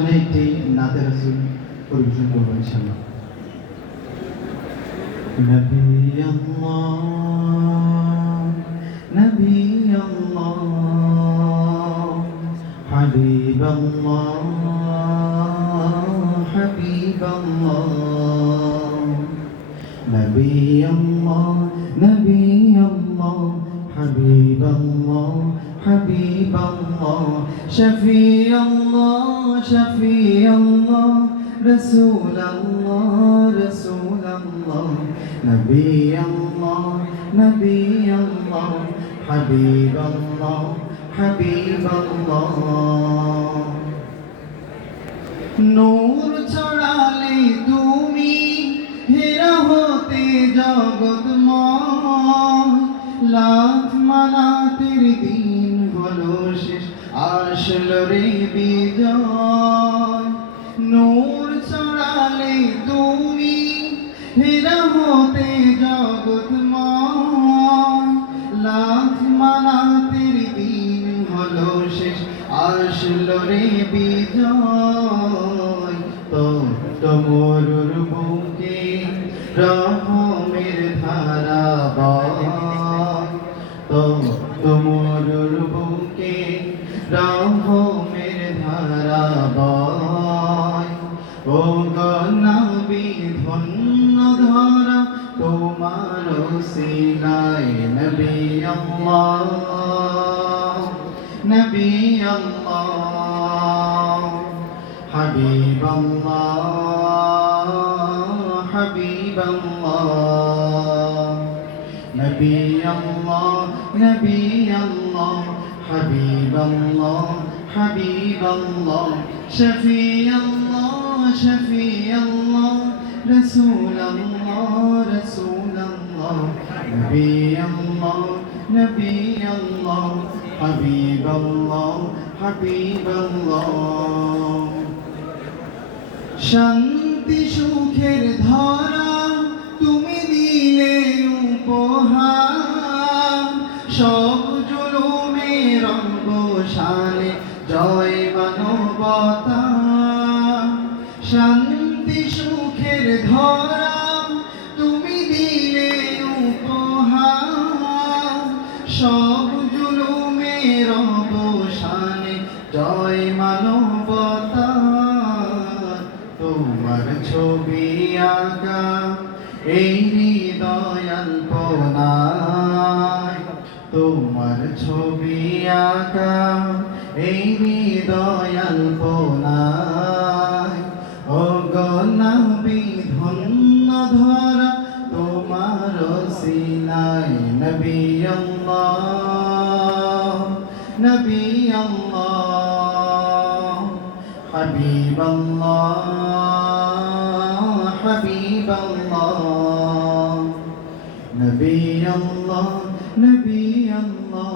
সামনে একটি নাতের রাসূল পরিবেশন করব ইনশাআল্লাহ। নবী আল্লাহ নবী আল্লাহ, হাবিব আল্লাহ হাবিব আল্লাহ। নবী আল্লাহ নবী আল্লাহ, হাবিব আল্লাহ হাবিব আল্লাহ শফি আল্লাহ শফি আল্লাহ রসুল আল্লাহ রসুল আল্লাহ নবী আল্লাহ নবী আল্লাহ হাবিব আল্লাহ হাবিব আল্লাহ নূর ছড়ালে তুমি হেরা হতে জগৎময় লাখ মানাতের দিন হলো শেষ আসলো রে বিজয় নূর ছড়ালে তুমি হেরা হতে জগৎময়। লাখ মানাতের দিন হলো শেষ আসলো রে বিজয় তো তোমরুর বুকে রহমের তো তোমরুর বুকে রহমের ধারা বয় ও গনাবি ধন্য ধরা, তোমার সিনায় নবী আল্লাহ নবী আল্লাহ। হাবিব আল্লাহ হাবিব আল্লাহ। নবী আল্লাহ নবী আল্লাহ হাবিব আল্লাহ হাবিব আল্লাহ শফি আল্লাহ শফি আল্লাহ রসুল আল্লাহ রসুল আল্লাহ নবী আল্লাহ নবী আল্লাহ হাবিব আল্লাহ হাবিব আল্লাহ শান্তি সুখের ধারা সব জুলুমের অবসানে জয় মানবতা। শান্তি, সুখের ধরা, তুমি দিলে উপহার। সব জুলুমের অবসানে জয় মানবতা। তোমার ছবি আঁকা, এই ছবি আঁকা এই হৃদয় অল্পনায় ও গনাবি ধন্য ধরা তোমার সিনাই নবী আল্লাহ নবী আল্লাহ, হাবিব নবী আল্লাহ,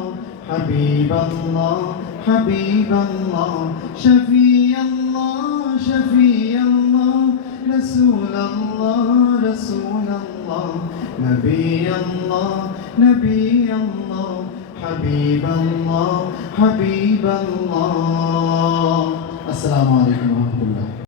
হাবিব আল্লাহ হাবিব আল্লাহ, শফি আল্লাহ শফি আল্লাহ, রসুল আল্লাহ রসুল আল্লাহ, নবী আল্লাহ নবী আল্লাহ, হাবিব আল্লাহ হাবিব আল্লাহ। আসসালামু আলাইকুম।